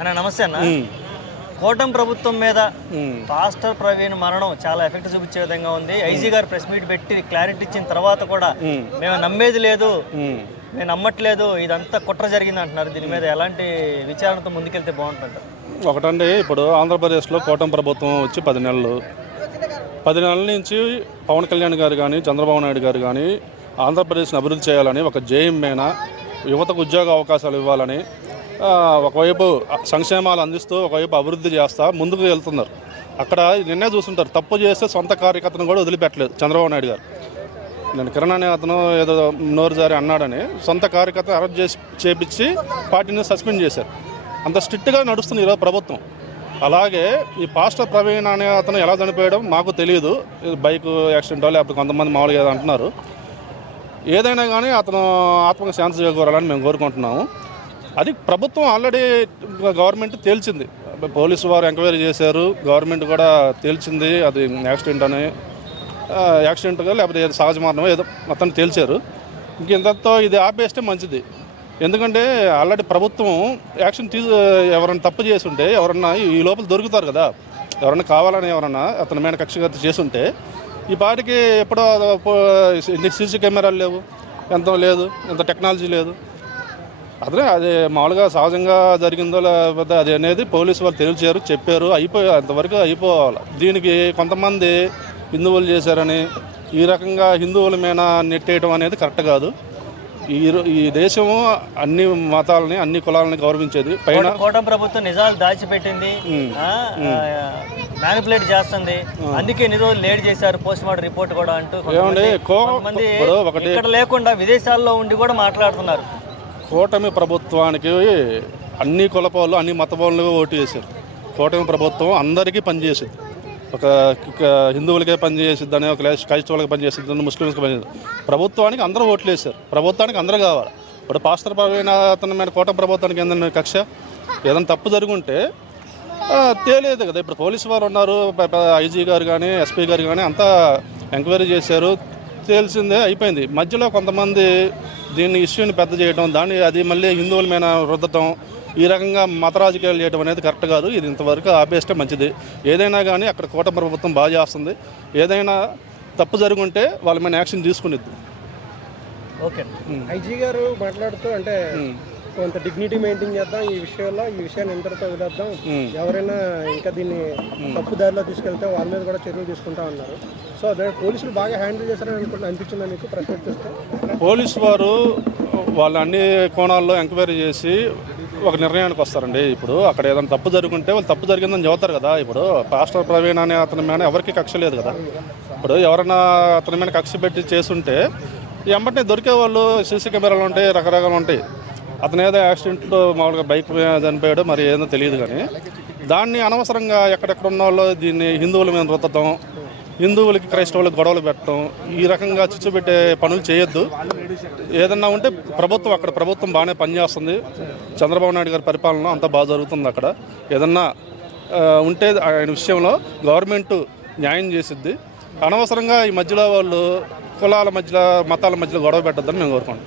అన్న నమస్తే అన్న. కూటమి ప్రభుత్వం మీద పాస్టర్ ప్రవీణ్ మరణం చాలా ఎఫెక్ట్ చూపించే విధంగా ఉంది. ఐజీ గారు ప్రెస్ మీట్ పెట్టి క్లారిటీ ఇచ్చిన తర్వాత కూడా మేము నమ్మేది లేదు. మేము నమ్మట్లేదు. ఇదంతా కుట్ర జరిగింది అంటున్నారు. దీని మీద ఎలాంటి విచారణతో ముందుకెళ్తే బాగుంటుంటారు ఒకటండి ఇప్పుడు ఆంధ్రప్రదేశ్లో కూటమి ప్రభుత్వం వచ్చి పది నెలలు. పది నెలల నుంచి పవన్ కళ్యాణ్ గారు కానీ చంద్రబాబు నాయుడు గారు కానీ ఆంధ్రప్రదేశ్ని అభివృద్ధి చేయాలని ఒక జేఎం మీద యువతకు ఉద్యోగ అవకాశాలు ఇవ్వాలని ఒకవైపు సంక్షేమాలు అందిస్తూ ఒకవైపు అభివృద్ధి చేస్తా ముందుకు వెళ్తున్నారు. అక్కడ నిన్నే చూస్తుంటారు తప్పు చేస్తే సొంత కార్యకర్తను కూడా వదిలిపెట్టలేదు చంద్రబాబు నాయుడు గారు. నేను కిరణ్ అనే అతను ఏదో నోరు జారి అన్నాడని సొంత కార్యకర్త అరెస్ట్ చేసి చేపించి పార్టీని సస్పెండ్ చేశారు. అంత స్ట్రిక్ట్గా నడుస్తుంది ఈరోజు ప్రభుత్వం. అలాగే ఈ పాస్టర్ ప్రవీణ్ అనే అతను ఎలా చనిపోయడం మాకు తెలియదు బైక్ యాక్సిడెంటో లేకపోతే కొంతమంది మామూలుగా ఏదో అంటున్నారు. ఏదైనా కానీ అతను ఆత్మకు శాంతి చేకూరాలని మేము కోరుకుంటున్నాము. అది ప్రభుత్వం ఆల్రెడీ గవర్నమెంట్ తేల్చింది. పోలీసు వారు ఎంక్వైరీ చేశారు. గవర్నమెంట్ కూడా తేల్చింది. అది యాక్సిడెంట్ అని యాక్సిడెంట్గా లేకపోతే ఏదో సహజ మరణం ఏదో మొత్తం తేల్చారు. ఇంకెంతతో ఇది ఆపేస్తే మంచిది. ఎందుకంటే ఆల్రెడీ ప్రభుత్వం యాక్షన్ తీసు ఎవరైనా తప్పు చేసి ఉంటే ఎవరన్నా ఈ లోపల దొరుకుతారు కదా. ఎవరన్నా కావాలని ఎవరన్నా అతని మీద కక్షగత చేసుంటే ఈ పాటికి ఎప్పుడో సీసీ కెమెరాలు లేవు. ఎంతో లేదు ఎంత టెక్నాలజీ లేదు. అదే అది మామూలుగా సహజంగా జరిగిందో లేకపోతే అది అనేది పోలీసు వాళ్ళు తెలిసారు చెప్పారు. అయిపోయి అంతవరకు అయిపోవాలి. దీనికి కొంతమంది హిందువులు చేశారని ఈ రకంగా హిందువుల మీద నెట్టేయడం అనేది కరెక్ట్ కాదు. ఈ ఈ దేశము అన్ని మతాలని అన్ని కులాలని గౌరవించేది. పైన కూటమి ప్రభుత్వం నిజాలు దాచిపెట్టింది. మ్యానిపులేట్ చేస్తుంది. అందుకే ఎన్ని రోజులు లేట్ చేశారు పోస్ట్ మార్టం రిపోర్ట్ కూడా అంటూ ఒకటి ఇక్కడ లేకుండా విదేశాల్లో ఉండి కూడా మాట్లాడుతున్నారు. కూటమి ప్రభుత్వానికి అన్ని కులపాలు అన్ని మతపాలు ఓటు వేశారు. కూటమి ప్రభుత్వం అందరికీ పనిచేసింది. ఒక హిందువులకే పనిచేసిద్ది అని ఒక లేస్- క్రైస్తవులకి పనిచేసిద్ది అని ముస్లింస్కి పనిచేసింది ప్రభుత్వానికి అందరూ ఓట్లు వేశారు. ప్రభుత్వానికి అందరూ కావాలి. ఇప్పుడు పాస్టర్ ప్రవీణ అతని మీద కూటమి ప్రభుత్వానికి ఏంటంటే కక్ష ఏదైనా తప్పు జరుగుంటే తేలేదు కదా. ఇప్పుడు పోలీసు వారు ఉన్నారు ఐజీ గారు కానీ ఎస్పీ గారు కానీ అంతా ఎంక్వైరీ చేశారు. తెలిసిందే అయిపోయింది. మధ్యలో కొంతమంది దీన్ని ఇష్యూని పెద్ద చేయడం దాన్ని అది మళ్ళీ హిందువుల మీద రుద్దటం ఈ రకంగా మత రాజకీయాలు చేయడం అనేది కరెక్ట్ కాదు. ఇది ఇంతవరకు ఆపేస్తే మంచిది. ఏదైనా కానీ అక్కడ కూటమి ప్రభుత్వం బాగా చేస్తుంది. ఏదైనా తప్పు జరుగుంటే వాళ్ళ మీద యాక్షన్ తీసుకునిద్ది. ఓకే. ఐజీ గారు మాట్లాడుతూ అంటే కొంత డిగ్నిటీ మెయింటైన్ చేద్దాం ఈ విషయంలో ఈ విషయాన్ని ఇంతటితో వదిలేద్దాం. ఎవరైనా ఇంకా దీన్ని తప్పుదారిలో తీసుకెళ్తే వాళ్ళ మీద కూడా చర్యలు తీసుకుంటా ఉన్నారు సో అదే పోలీసులు బాగా హ్యాండిల్ చేశారని అనుకుంటా అనిపించిందా మీకు ప్రశ్న చూస్తే? పోలీసు వారు వాళ్ళ అన్ని కోణాల్లో ఎంక్వైరీ చేసి ఒక నిర్ణయానికి వస్తారండి. ఇప్పుడు అక్కడ ఏదైనా తప్పు జరుగుంటే వాళ్ళు తప్పు జరిగిందని చెబుతారు కదా. ఇప్పుడు పాస్టర్ ప్రవీణ్ అనే అతని మీద ఎవరికి కక్ష లేదు కదా. ఇప్పుడు ఎవరైనా అతని మీద కక్ష పెట్టి చేసుంటే వెంబటనే దొరికే వాళ్ళు సీసీ కెమెరాలు ఉంటాయి రకరకాలు ఉంటాయి. అతను ఏదో యాక్సిడెంట్లో మామూలుగా బైక్ మీద చనిపోయాడో మరి ఏదో తెలియదు కానీ దాన్ని అనవసరంగా ఎక్కడెక్కడ ఉన్న వాళ్ళు దీన్ని హిందువుల మీద రుద్దటం హిందువులకి క్రైస్తవులకు గొడవలు పెట్టడం ఈ రకంగా చిచ్చు పెట్టే పనులు చేయొద్దు. ఏదన్నా ఉంటే ప్రభుత్వం అక్కడ ప్రభుత్వం బాగానే పనిచేస్తుంది. చంద్రబాబు నాయుడు గారి పరిపాలన అంతా బాగా జరుగుతుంది అక్కడ. ఏదన్నా ఉంటే ఆయన విషయంలో గవర్నమెంట్ న్యాయం చేసిద్ది. అనవసరంగా ఈ మధ్యలో వాళ్ళు కులాల మధ్యలో మతాల మధ్యలో గొడవ పెట్టద్దని మేము కోరుకుంటాం